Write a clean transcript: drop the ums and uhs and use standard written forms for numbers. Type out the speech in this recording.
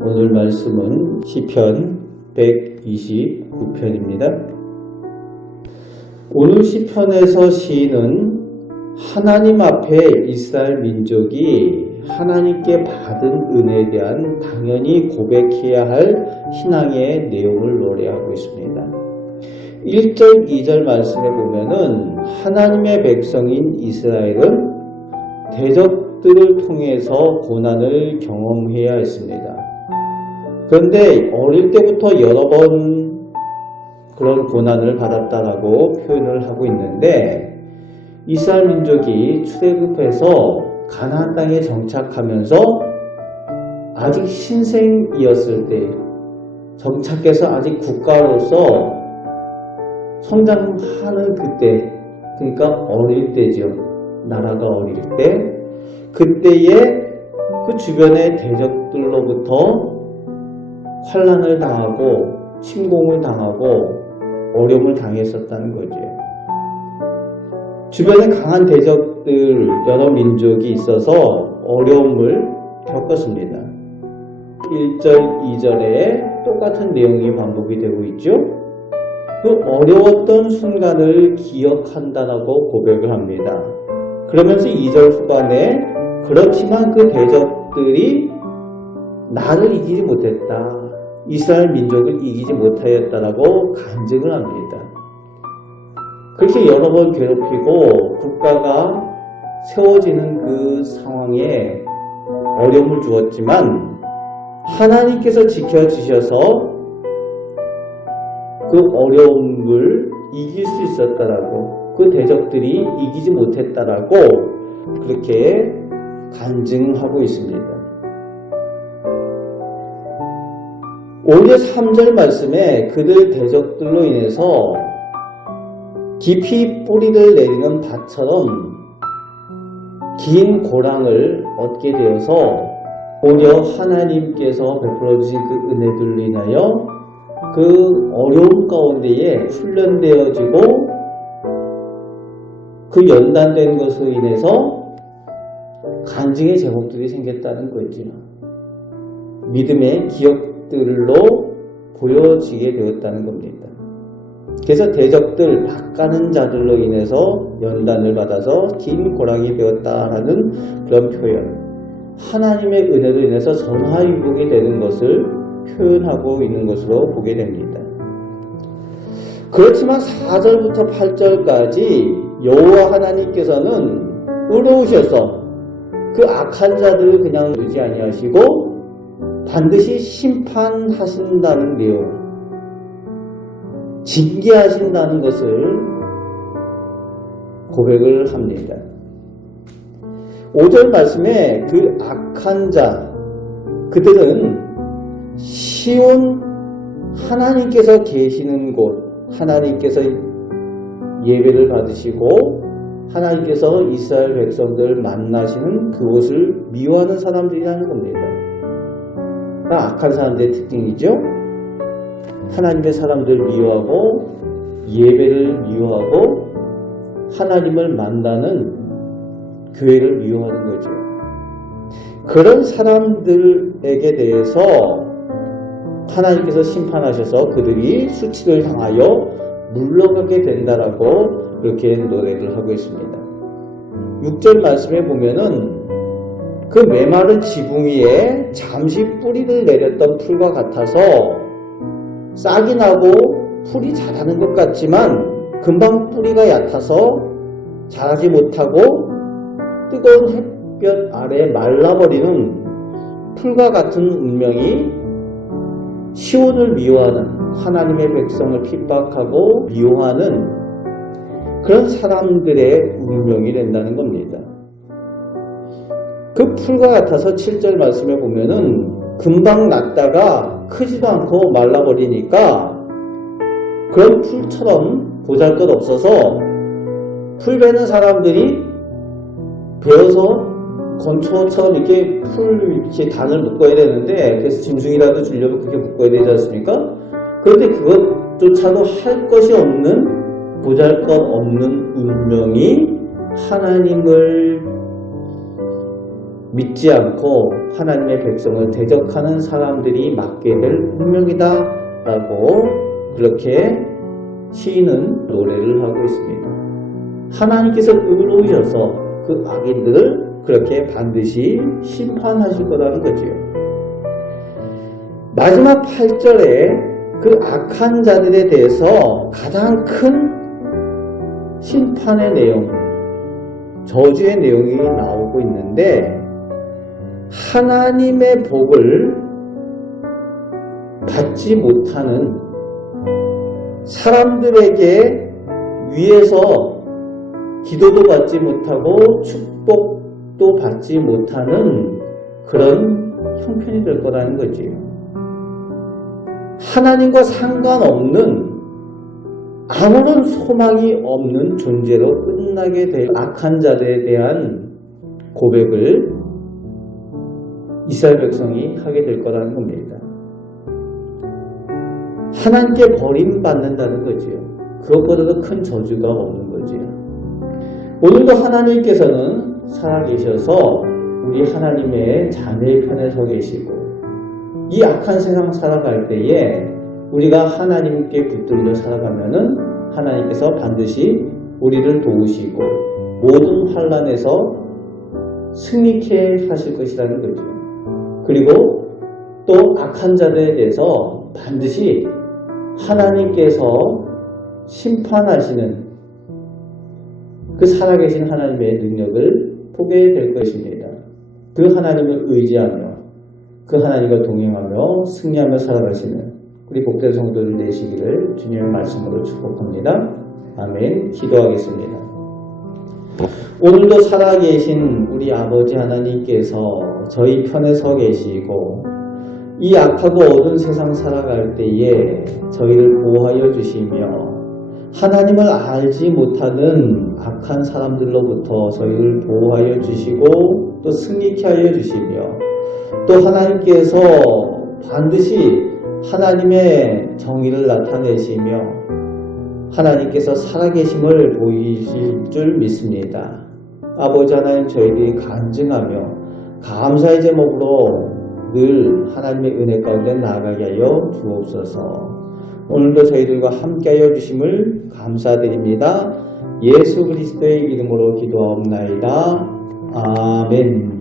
오늘 말씀은 시편 129편입니다. 오늘 시편에서 시인은 하나님 앞에 이스라엘 민족이 하나님께 받은 은혜에 대한 당연히 고백해야 할 신앙의 내용을 노래하고 있습니다. 1절, 2절 말씀에 보면은 하나님의 백성인 이스라엘은 대적들을 통해서 고난을 경험해야 했습니다. 그런데 어릴 때부터 여러 번 그런 고난을 받았다라고 표현을 하고 있는데, 이스라엘 민족이 출애굽해서 가나안 땅에 정착하면서 아직 신생이었을 때, 정착해서 아직 국가로서 성장하는 그때, 그러니까 어릴 때죠. 나라가 어릴 때, 그때에 그 주변의 대적들로부터 환난을 당하고 침공을 당하고 어려움을 당했었다는 거죠. 주변에 강한 대적들 여러 민족이 있어서 어려움을 겪었습니다. 1절, 2절에 똑같은 내용이 반복이 되고 있죠. 그 어려웠던 순간을 기억한다라고 고백을 합니다. 그러면서 2절 후반에 그렇지만 그 대적들이 나를 이기지 못했다, 이스라엘 민족을 이기지 못하였다라고 간증을 합니다. 그렇게 여러 번 괴롭히고 국가가 세워지는 그 상황에 어려움을 주었지만 하나님께서 지켜주셔서 그 어려움을 이길 수 있었다라고, 그 대적들이 이기지 못했다라고 그렇게 간증하고 있습니다. 오히려 3절 말씀에 그들 대적들로 인해서 깊이 뿌리를 내리는 밭처럼 긴 고랑을 얻게 되어서 오히려 하나님께서 베풀어 주신 그 은혜들로 인하여 그 어려움 가운데에 훈련되어지고 그 연단된 것으로 인해서 간증의 제목들이 생겼다는 거죠. 믿음의 기억들로 보여지게 되었다는 겁니다. 그래서 대적들, 바가는 자들로 인해서 연단을 받아서 긴 고랑이 되었다라는 그런 표현, 하나님의 은혜로 인해서 전화위복이 되는 것을 표현하고 있는 것으로 보게 됩니다. 그렇지만 4절부터 8절까지 여호와 하나님께서는 의로우셔서 그 악한 자들을 그냥 두지 아니하시고 반드시 심판하신다는 내용, 징계하신다는 것을 고백을 합니다. 5절 말씀에 그 악한 자, 그들은 시온 하나님께서 계시는 곳, 하나님께서 예배를 받으시고 하나님께서 이스라엘 백성들을 만나시는 그곳을 미워하는 사람들이라는 겁니다. 악한 사람들의 특징이죠. 하나님의 사람들을 미워하고 예배를 미워하고 하나님을 만나는 교회를 미워하는 거죠. 그런 사람들에게 대해서 하나님께서 심판하셔서 그들이 수치를 당하여 물러가게 된다라고 그렇게 노래를 하고 있습니다. 6절 말씀에 보면은 그 메마른 지붕 위에 잠시 뿌리를 내렸던 풀과 같아서 싹이 나고 풀이 자라는 것 같지만 금방 뿌리가 얕아서 자라지 못하고 뜨거운 햇볕 아래 말라버리는 풀과 같은 운명이 시온을 미워하는, 하나님의 백성을 핍박하고 미워하는 그런 사람들의 운명이 된다는 겁니다. 그 풀과 같아서 7절 말씀에 보면은 금방 났다가 크지도 않고 말라버리니까 그런 풀처럼 보잘것없어서 풀 베는 사람들이 베어서 건초처럼 이렇게 이렇게 단을 묶어야 되는데, 그래서 짐승이라도 주려면 그렇게 묶어야 되지 않습니까? 그런데 그것조차도 할 것이 없는 보잘것없는 운명이 하나님을 믿지 않고 하나님의 백성을 대적하는 사람들이 맡게 될 운명이다 라고 그렇게 시인은 노래를 하고 있습니다. 하나님께서 의로우셔서 그 악인들을 그렇게 반드시 심판하실 거라는 거지요. 마지막 8절에 그 악한 자들에 대해서 가장 큰 심판의 내용, 저주의 내용이 나오고 있는데 하나님의 복을 받지 못하는 사람들에게 위에서 기도도 받지 못하고 축복도 받지 못하는 그런 형편이 될 거라는 거지요. 하나님과 상관없는 아무런 소망이 없는 존재로 끝나게 될 악한 자들에 대한 고백을 이스라엘 백성이 하게 될 거라는 겁니다. 하나님께 버림받는다는 거지요. 그것보다도 큰 저주가 없는 거지요. 오늘도 하나님께서는 살아계셔서 우리 하나님의 자녀의 편에 서 계시고 이 악한 세상 살아갈 때에 우리가 하나님께 붙들려 살아가면은 하나님께서 반드시 우리를 도우시고 모든 환난에서 승리케 하실 것이라는 거죠. 그리고 또 악한 자들에 대해서 반드시 하나님께서 심판하시는 그 살아계신 하나님의 능력을 보게 될 것입니다. 그 하나님을 의지하며 그 하나님과 동행하며 승리하며 살아가시는 우리 복된 성도들 되시기를 주님의 말씀으로 축복합니다. 아멘. 기도하겠습니다. 오늘도 살아계신 우리 아버지 하나님께서 저희 편에 서 계시고 이 악하고 어두운 세상 살아갈 때에 저희를 보호하여 주시며 하나님을 알지 못하는 악한 사람들로부터 저희를 보호하여 주시고 또 승리케 하여 주시며 또 하나님께서 반드시 하나님의 정의를 나타내시며 하나님께서 살아계심을 보이실 줄 믿습니다. 아버지 하나님, 저희들이 간증하며 감사의 제목으로 늘 하나님의 은혜 가운데 나아가게 하여 주옵소서. 오늘도 저희들과 함께하여 주심을 감사드립니다. 예수 그리스도의 이름으로 기도하옵나이다. 아멘.